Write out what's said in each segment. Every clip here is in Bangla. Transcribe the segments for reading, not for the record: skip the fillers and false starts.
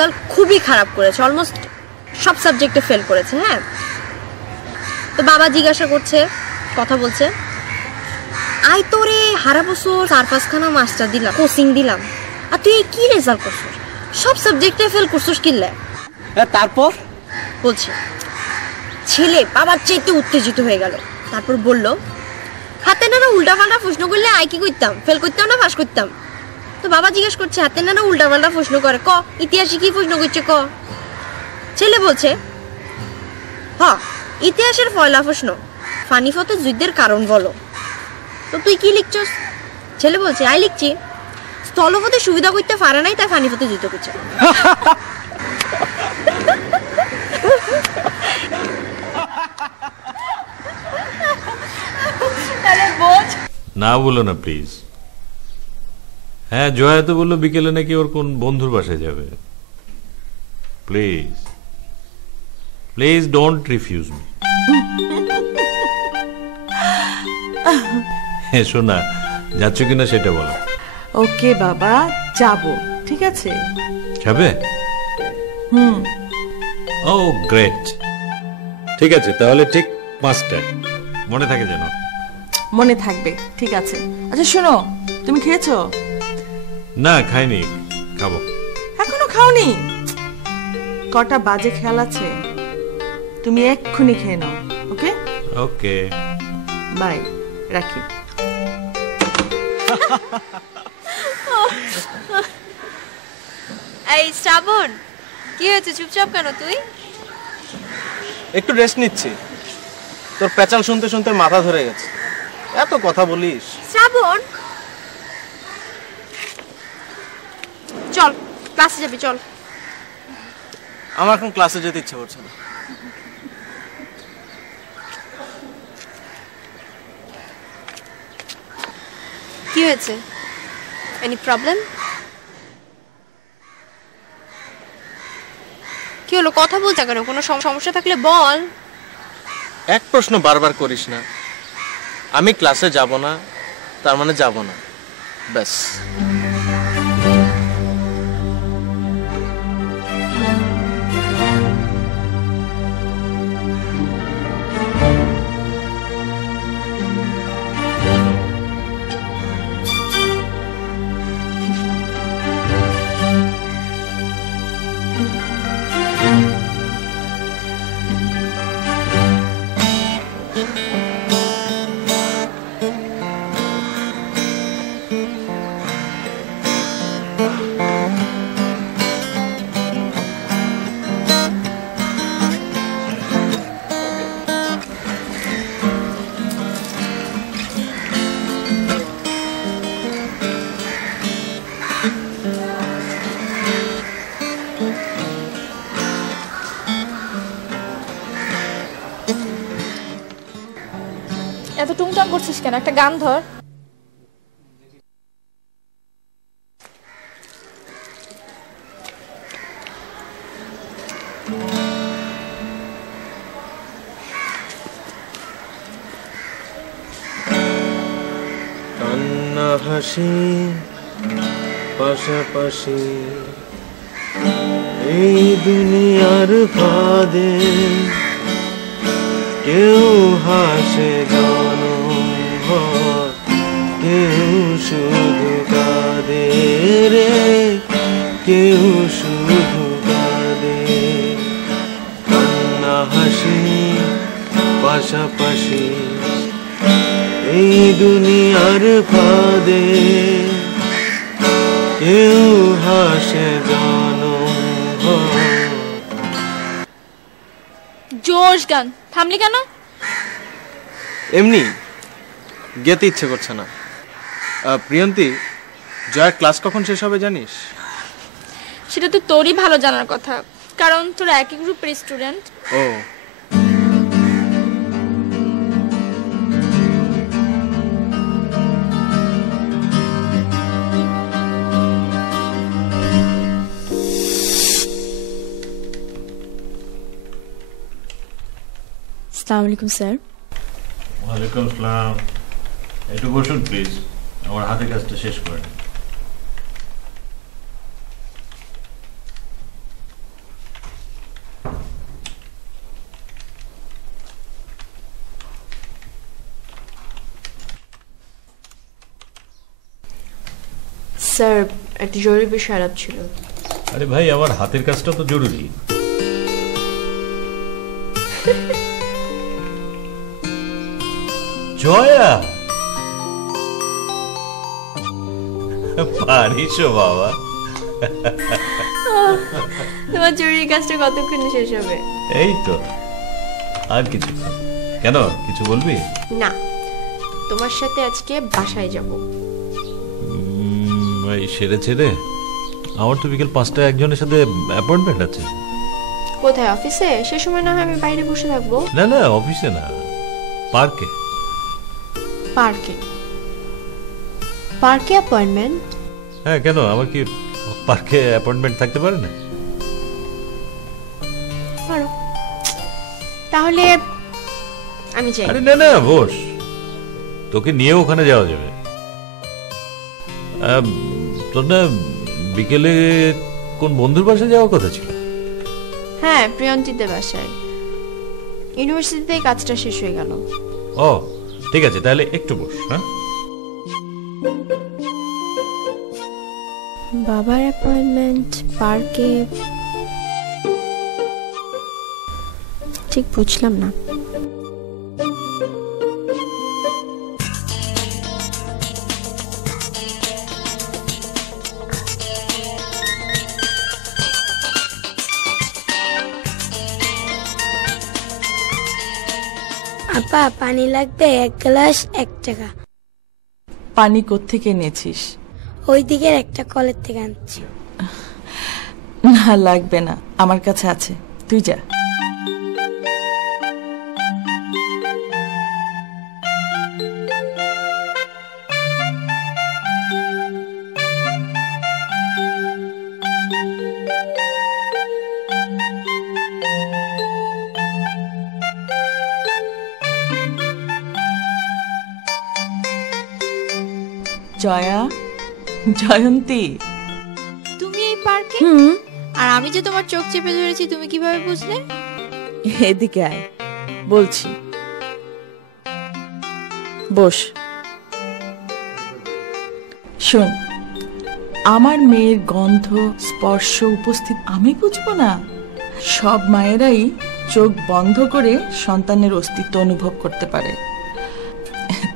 রেজাল্ট খুবই খারাপ করেছে, অলমোস্ট সব সাবজেক্টে ফেল করেছে। হ্যাঁ, তো বাবা জিজ্ঞাসা করছে, কথা বলছে, আই তোরে হারা বছর 4-5খানা মাস্টার দিলাম, কোচিং দিলাম, আর তুই কি রেজাল্ট করছিস, সব সাবজেক্টে ফেল করছিস কিনলে? তারপর বলছে ছেলে বাবার চাইতে উত্তেজিত হয়ে গেল। তারপর বলল, হাতে নানা উল্টা পাল্টা প্রশ্ন করলে আই কি করতাম, ফেল করতাম না পাস করতাম? তো বাবা জিজ্ঞেস করছে, হাতে নানা উল্টা পাল্টা প্রশ্ন করে, ক ইতিহাসে কি প্রশ্ন করছে ক? ছেলে বলছে, হ্যাঁ ইতিহাসের পয়লা প্রশ্ন, পানিপথে যুদ্ধের কারণ বলো। তো তুই কি লিখছস? ছেলে বলছে, আই লিখছি স্থলপথে সুবিধা করতে পারে নাই, তাই পানিপথে যুদ্ধ করছে। না বলো না প্লিজ। হ্যাঁ, জয়া তো বললো বিকেলে নাকি ওর কোন বন্ধুর বাসায় যাবে। Please please don't refuse me. হ্যাঁ শোনা, যাচ্ছ কিনা সেটা বলো। ওকে বাবা, যাব, ঠিক আছে? যাবে? ও গ্রেট, ঠিক আছে তাহলে ঠিক 5টায়, মনে থাকে যেন। মনে থাকবে, ঠিক আছে। আচ্ছা শোনো, তুমি খেয়েছো? না খাইনি, খাবো। এখনো খাওনি? কটা বাজে খেয়াল আছে? তুমি এক্ষুনি খেয়ে নাও। ওকে ওকে, বাই, রাখি। এই শ্রাবণ, কি হয়েছে, চুপচাপ কেন তুই? একটু রেস্ট নিচ্ছি, তোর পেঁচাল শুনতে শুনতে মাথা ধরে গেছে, এত কথা বলিস। শ্রাবণ চল, ক্লাসে যাবি চল। আমার এখন ক্লাসে যেতে ইচ্ছে করছে না। কি হয়েছে, এনি প্রবলেম? কি হলো, কথা বলছ কেন? কোনো সমস্যা থাকলে বল। এক প্রশ্ন বারবার করিস না। আমি ক্লাসে যাব না তার মানে যাব না, ব্যাস। এত টুংটাং করছিস কেন? একটা গান ধর। কান্না হাসি পাশাপাশি এই দুনিয়ার ফাঁদে, কেউ হাসে জনমভর, কেউ শুধু কাঁদে রে, কেউ শুধু কাঁদে। কান্না হাসি পাশাপাশি এই দুনিয়ার ফাঁদে, কেউ হাসে জনমভর। জোশ গান, থামলি কেন? এমনি গেতে ইচ্ছে করছে না। প্রিয়ন্তী, জয়ের ক্লাস কখন শেষ হবে জানিস? সেটা তো তোরই ভালো জানার কথা, কারণ তোরা একই গ্রুপের স্টুডেন্ট। ও আসসালামু আলাইকুম স্যার। ওয়ালাইকুম আসসালাম। একটু বসুন প্লিজ, আমার হাতে কাজটা শেষ করে নিন। স্যার একটা জরুরি বিষয় আলাপ ছিল। আরে ভাই, আমার হাতের কাজটা তো জরুরি। জয়া, পারিস বাবা। তোমার জরুরি কাজটা কতক্ষণে শেষ হবে? এই তো, আর কিছু কেন, কিছু বলবি? না, তোমার সাথে আজকে বাসায় যাব। এই সেরেছে রে, আমার তো বিকেল 5টায় একজনের সাথে অ্যাপয়েন্টমেন্ট আছে। কোথায়, অফিসে? সে সময় না হয় আমি বাইরে বসে থাকবো। না না, অফিসে না, পার্কে। পার্কে? পার্কে অ্যাপয়েন্টমেন্ট? হ্যাঁ, কেন, আমার কি পার্কে অ্যাপয়েন্টমেন্ট থাকতে পারে না? পারো। তাহলে আমি যাই। আরে না না, বস, তোকে নিয়ে ওখানে যাওয়া যাবে। তোর না বিকেলে কোন বন্ধুর বাসায় যাওয়ার কথা ছিল? হ্যাঁ, প্রিয়ন্তীদের বাসায়। ইউনিভার্সিটিতে কাজটা শেষ হয়ে গেল। ও ঠিক আছে, তাহলে একটু বস। হ্যাঁ, বাবার অ্যাপয়েন্টমেন্ট পার্কে, ঠিক বুঝলাম না। আপা পানি লাগবে 1 গ্লাস 1 টাকা। পানি কোত্থেকে এনেছিস? ওই দিকের একটা কলের থেকে আনছি। না লাগবে না, আমার কাছে আছে, তুই যা। জয়া, জয়ন্তী, তুমি এই পার্কে? আর আমি যে তোমার চোখ চেপে ধরেছি, তুমি কিভাবে বুঝলে? এদিকে আয়, বলছি, বস। শোন, আমার মেয়ের গন্ধ, স্পর্শ, উপস্থিত আমি বুঝবো না? সব মায়েরাই চোখ বন্ধ করে সন্তানের অস্তিত্ব অনুভব করতে পারে।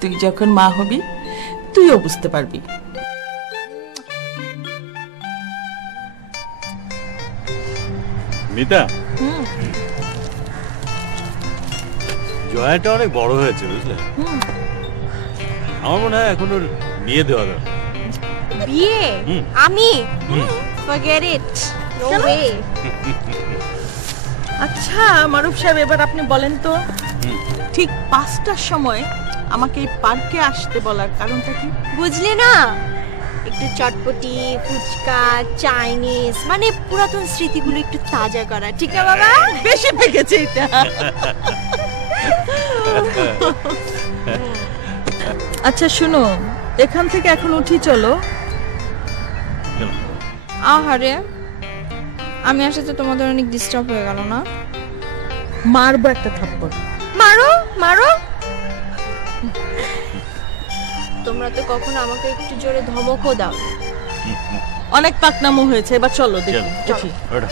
তুই যখন মা হবি তুইও বুঝতে পারবি। মিতা, জয়াটা অনেক বড় হয়েছে, বুঝলে? আমার মনে হয় এখন ওর বিয়ে দেওয়া দরকার। বিয়ে? আমি? Forget it, no way. আচ্ছা মারুফ সাহেব, এবার আপনি বলেন তো, ঠিক 5টার সময় আমাকে এই পার্কে আসতে বলার কারণটা কি? বুঝলে না, একটু চটপটি, ফুচকা, চাইনিজ, মানে পুরাতন স্মৃতিগুলো একটু তাজা করা, ঠিক না বাবা? বেশি পেকেছে এটা। আচ্ছা শুনো, এখান থেকে এখন উঠি, চলো। আহারে, আমি আসাতে তোমাদের অনেক ডিস্টার্ব হয়ে গেল না? মারবো একটা থাপ্পড়। মারো মারো। তোমরা তো কখনো আমাকে একটু জোরে ধমকও দাও। অনেক পাকনামো হয়েছে, এবার চলো দেখি। ওটা